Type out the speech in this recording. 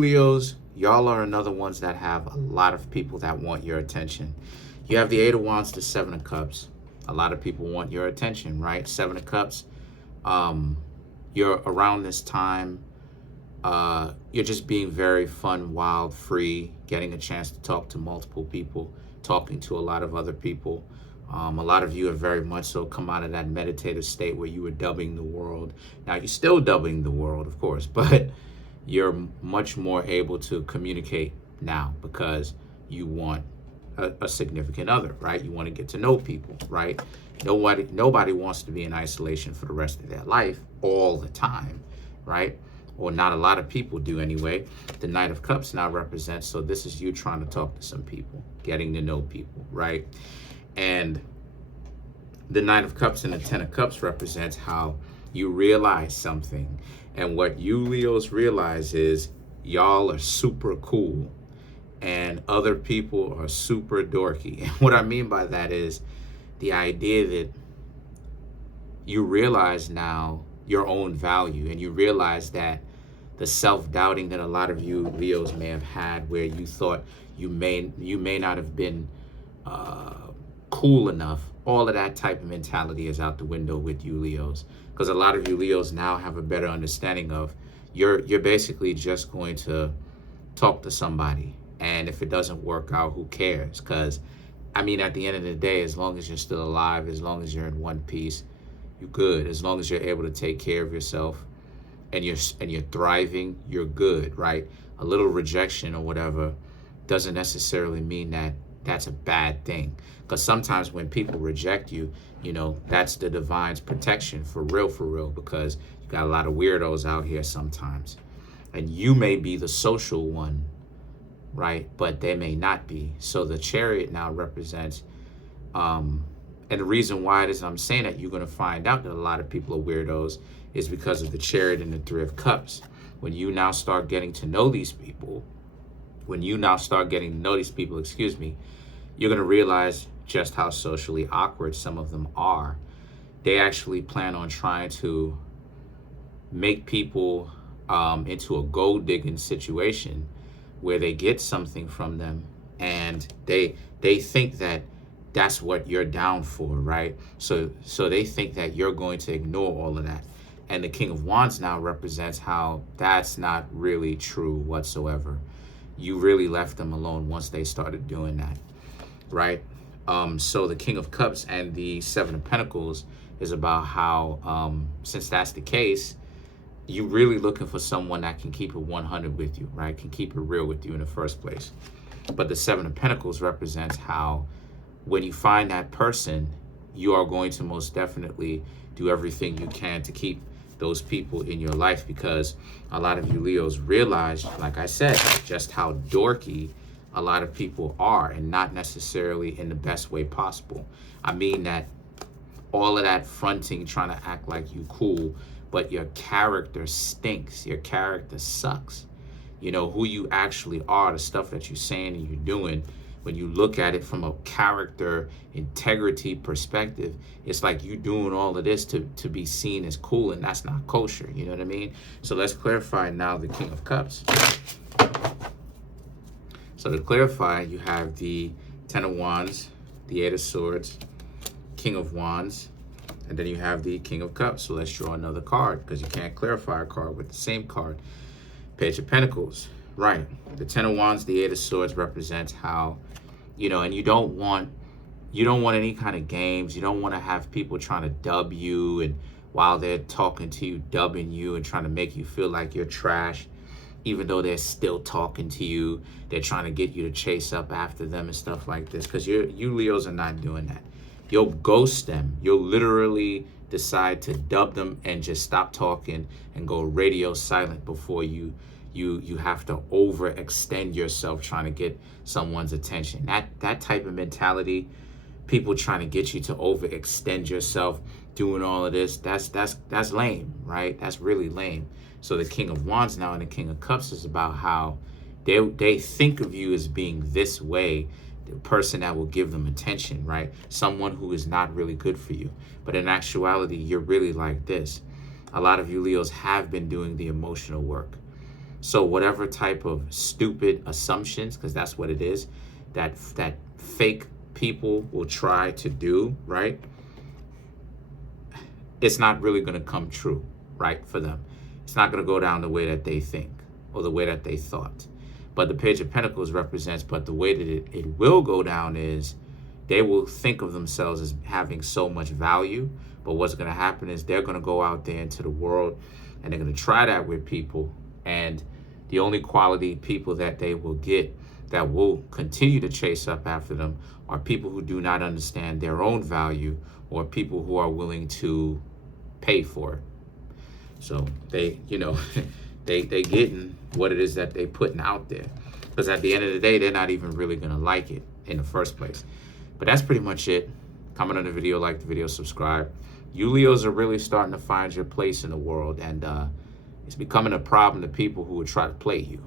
Leos, y'all are another ones that have a lot of people that want your attention. You have the Eight of Wands, the Seven of Cups. A lot of people want your attention, right? Seven of Cups. Um, you're around this time. You're just being very fun, wild, free, getting a chance to talk to multiple people, talking to a lot of other people. A lot of you have very much so come out of that meditative state where you were dubbing the world. Now, you're still dubbing the world, of course, but you're much more able to communicate now because you want a significant other, right? You want to get to know people, right? Nobody wants to be in isolation for the rest of their life all the time, right? Or not a lot of people do anyway. The Knight of Cups now represents, so this is you trying to talk to some people, getting to know people, right? And the Knight of Cups and the Ten of Cups represents how you realize something. And what you Leos realize is y'all are super cool and other people are super dorky. And what I mean by that is the idea that you realize now your own value, and you realize that the self-doubting that a lot of you Leos may have had, where you thought you may not have been cool enough, all of that type of mentality is out the window with you Leos, because a lot of you Leos now have a better understanding of you're basically just going to talk to somebody, and if it doesn't work out, who cares? Because I mean, at the end of the day, as long as you're still alive, as long as you're in one piece, you're good. As long as you're able to take care of yourself and you're thriving, you're good, right? A little rejection or whatever doesn't necessarily mean that that's a bad thing. Because sometimes when people reject you, you know, that's the divine's protection for real, because you got a lot of weirdos out here sometimes. And you may be the social one, right? But they may not be. So the Chariot now represents, and the reason why it is I'm saying that you're going to find out that a lot of people are weirdos is because of the Chariot and the Three of Cups. When you now start getting to know these people, you're going to realize just how socially awkward some of them are. They actually plan on trying to make people into a gold digging situation where they get something from them and they think that that's what you're down for, right? So they think that you're going to ignore all of that. And the King of Wands now represents how that's not really true whatsoever. You really left them alone once they started doing that, right? So the King of Cups and the Seven of Pentacles is about how, since that's the case, you're really looking for someone that can keep it 100 with you, right? Can keep it real with you in the first place. But the Seven of Pentacles represents how when you find that person, you are going to most definitely do everything you can to keep those people in your life, because a lot of you Leos realize, like I said, just how dorky a lot of people are, and not necessarily in the best way possible. I mean that all of that fronting, trying to act like you cool, but your character stinks. Your character sucks. You know, who you actually are, the stuff that you're saying and you're doing, when you look at it from a character integrity perspective, it's like you doing all of this to be seen as cool, and that's not kosher. You know what I mean? So let's clarify now the King of Cups. So to clarify, you have the Ten of Wands, the Eight of Swords, King of Wands, and then you have the King of Cups. So let's draw another card, because you can't clarify a card with the same card. Page of Pentacles. Right. The Ten of Wands, the Eight of Swords represents how, you know, and you don't want any kind of games. You don't want to have people trying to dub you, and while they're talking to you, dubbing you and trying to make you feel like you're trash, even though they're still talking to you. They're trying to get you to chase up after them and stuff like this, because you Leos are not doing that. You'll ghost them. You'll literally decide to dub them and just stop talking and go radio silent before you have to overextend yourself trying to get someone's attention. That type of mentality, people trying to get you to overextend yourself, doing all of this, that's lame, right? That's really lame. So the King of Wands now and the King of Cups is about how they think of you as being this way, the person that will give them attention, right? Someone who is not really good for you. But in actuality, you're really like this. A lot of you Leos have been doing the emotional work. So whatever type of stupid assumptions, because that's what it is, that fake people will try to do, right? It's not really going to come true, right, for them. It's not going to go down the way that they think or the way that they thought. But the Page of Pentacles represents, but the way that it will go down is they will think of themselves as having so much value. But what's going to happen is they're going to go out there into the world and they're going to try that with people. And the only quality people that they will get that will continue to chase up after them are people who do not understand their own value, or people who are willing to pay for it. So they, you know, they getting what it is that they putting out there. Because at the end of the day, they're not even really going to like it in the first place. But that's pretty much it. Comment on the video, like the video, subscribe. You Leos are really starting to find your place in the world, and it's becoming a problem to people who would try to play you.